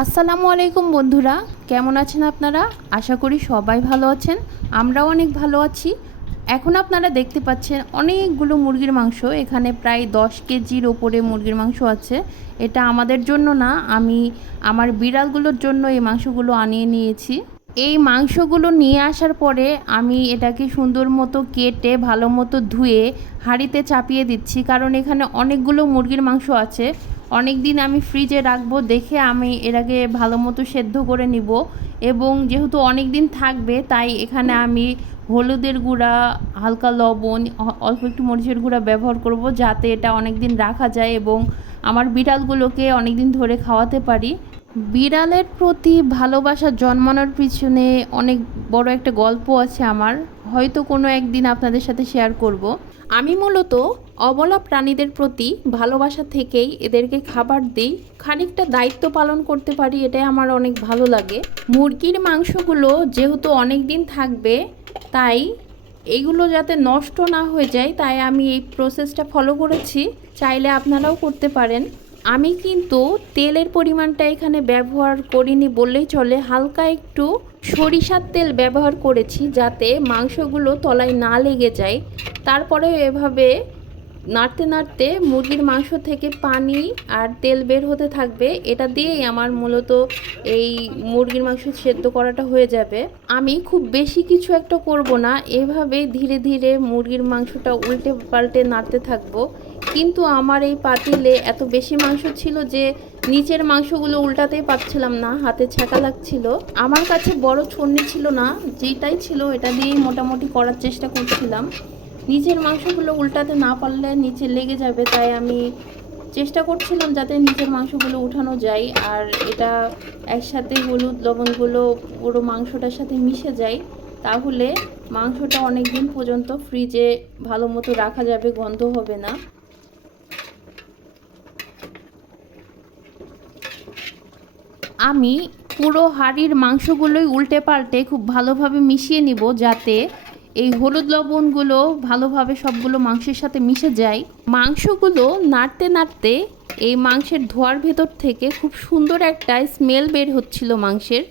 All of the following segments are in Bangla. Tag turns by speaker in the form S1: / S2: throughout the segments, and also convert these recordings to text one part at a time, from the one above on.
S1: আসসালামু আলাইকুম বন্ধুরা, কেমন আছেন আপনারা? আশা করি সবাই ভালো আছেন, আমরাও অনেক ভালো আছি। এখন আপনারা দেখতে পাচ্ছেন অনেকগুলো মুরগির মাংস, এখানে প্রায় দশ কেজির ওপরে মুরগির মাংস আছে। এটা আমাদের জন্য না, আমি আমার বিড়ালগুলোর জন্য এই মাংসগুলো আনিয়ে নিয়েছি। এই মাংসগুলো নিয়ে আসার পরে আমি এটাকে সুন্দর মতো কেটে, ভালো মতো ধুয়ে, হাঁড়িতে চাপিয়ে দিচ্ছি, কারণ এখানে অনেকগুলো মুরগির মাংস আছে। অনেক দিন আমি ফ্রিজে রাখব, দেখে আমি এর আগে ভালো মতো সেদ্ধ করে নিব। এবং যেহেতু অনেক দিন থাকবে, তাই এখানে আমি হলুদের গুঁড়া, হালকা লবণ অল্প একটু মরিচের গুঁড়া ব্যবহার করব যাতে এটা অনেক দিন রাখা যায় এবং আমার বিড়ালগুলোকে অনেক দিন ধরে খাওয়াতে পারি। বিড়ালের প্রতি ভালোবাসা জন্মানোর পিছনে অনেক বড় একটা গল্প আছে আমার। হয়তো কোনো একদিন আপনাদের সাথে শেয়ার করব। আমি মূলত অবলা প্রাণীদের প্রতি ভালোবাসা থেকেই এদেরকে খাবার দিই। খানিকটা দায়িত্ব পালন করতে পারি, এটাই আমার অনেক ভালো লাগে। মুরগির মাংসগুলো যেহেতু অনেক দিন থাকবে, তাই এগুলো যাতে নষ্ট না হয়ে যায়, তাই আমি এই প্রসেসটা ফলো করেছি। চাইলে আপনারাও করতে পারেন। আমি কিন্তু তেলের পরিমাণটা এখানে ব্যবহার করিনি বললেই চলে। হালকা একটু সরিষার তেল ব্যবহার করেছি যাতে মাংসগুলো তলায় না লেগে যায়। তারপরে এভাবে নাড়তে নাড়তে মুরগির মাংস থেকে পানি আর তেল বের হতে থাকবে। এটা দিয়েই আমার মূলত এই মুরগির মাংস সেদ্ধ করাটা হয়ে যাবে। আমি খুব বেশি কিছু একটা করব না। এভাবে ধীরে ধীরে মুরগির মাংসটা উল্টে পাল্টে নাড়তে থাকব। কিন্তু আমার এই পাতিলে এত বেশি মাংস ছিল যে নিচের মাংসগুলো উল্টাতেই পারছিলাম না, হাতে ছ্যাঁকা লাগছিল। আমার কাছে বড় ছন্নি ছিল না, যেটাই ছিল এটা দিয়েই মোটামুটি করার চেষ্টা করছিলাম। নিচের মাংসগুলো উল্টাতে না পারলে নিচে লেগে যাবে, তাই আমি চেষ্টা করছিলাম যাতে নিচের মাংসগুলো উঠানো যায়, আর এটা একসাথে হলুদ লবণগুলো পুরো মাংসটার সাথে মিশে যায়। তাহলে মাংসটা অনেক দিন পর্যন্ত ফ্রিজে ভালো মতো রাখা যাবে, গন্ধ হবে না। আমি পুরো হাঁড়ির মাংসগুলোই উল্টে পাল্টে খুব ভালোভাবে মিশিয়ে নিব যাতে এই হলুদ লবণগুলো ভালোভাবে সবগুলো মাংসের সাথে মিশে যায়। মাংসগুলো নাড়তে নাড়তে এই মাংসের ধোয়ার ভেতর থেকে খুব সুন্দর একটা স্মেল বের হচ্ছিল মাংসের।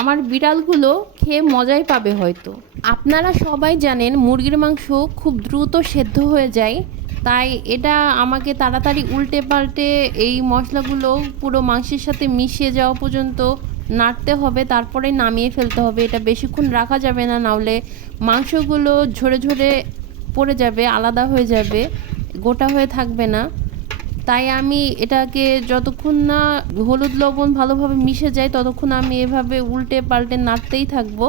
S1: আমার বিড়ালগুলো খেয়ে মজাই পাবে হয়তো। আপনারা সবাই জানেন মুরগির মাংস খুব দ্রুত সেদ্ধ হয়ে যায়। তাই এটা আমাকে তাড়াতাড়ি উল্টে পাল্টে এই মশলাগুলো পুরো মাংসের সাথে মিশিয়ে যাওয়া পর্যন্ত নাড়তে হবে, তারপরে নামিয়ে ফেলতে হবে। এটা বেশিক্ষণ রাখা যাবে না, নাহলে মাংসগুলো ঝরে ঝরে পড়ে যাবে, আলাদা হয়ে যাবে, গোটা হয়ে থাকবে না। তাই আমি এটাকে যতক্ষণ না হলুদ লবণ ভালোভাবে মিশে যায়, ততক্ষণ আমি এভাবে উল্টে পাল্টে নাড়তেই থাকব।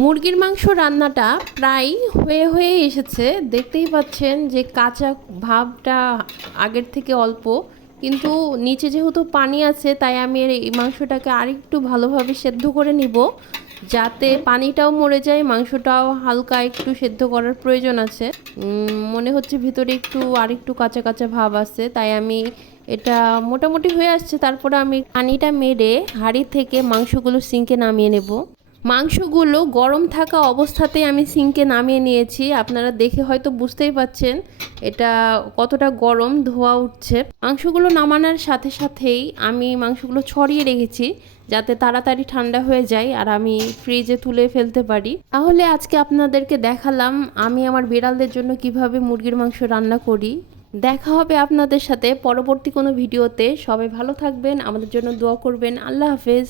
S1: মুরগির মাংস রান্নাটা প্রায় হয়ে হয়ে এসেছে। দেখতেই পাচ্ছেন যে কাঁচা ভাবটা আগের থেকে অল্প। কিন্তু নিচে যেহেতু পানি আছে, তাই আমি এই মাংসটাকে আরেকটু ভালোভাবে সেদ্ধ করে নিব। যাতে পানিটাও মরে যায়, মাংসটাও হালকা একটু সেদ্ধ করার প্রয়োজন আছে। মনে হচ্ছে ভিতরে একটু আরেকটু কাঁচা কাঁচা ভাব আছে, তাই আমি এটা মোটামুটি হয়ে আসছে। তারপরে আমি পানিটা মেরে হাঁড়ি থেকে মাংসগুলো সিঙ্কে নামিয়ে নেব। মাংসগুলো গরম থাকা অবস্থাতেই আমি সিঙ্কে নামিয়ে নিয়েছি। আপনারা দেখে হয়তো বুঝতেই পাচ্ছেন এটা কতটা গরম ধোয়া উঠছে। মাংসগুলো নামানোর সাথে সাথেই আমি মাংসগুলো ছড়িয়ে রেখেছি যাতে তাড়াতাড়ি ঠান্ডা হয়ে যায় আর আমি ফ্রিজে তুলে ফেলতে পারি। তাহলে আজকে আপনাদেরকে দেখালাম আমি আমার বিড়ালদের জন্য কীভাবে মুরগির মাংস রান্না করি। দেখা হবে আপনাদের সাথে পরবর্তী কোনো ভিডিওতে। সবাই ভালো থাকবেন, আমাদের জন্য দোয়া করবেন। আল্লাহ হাফেজ।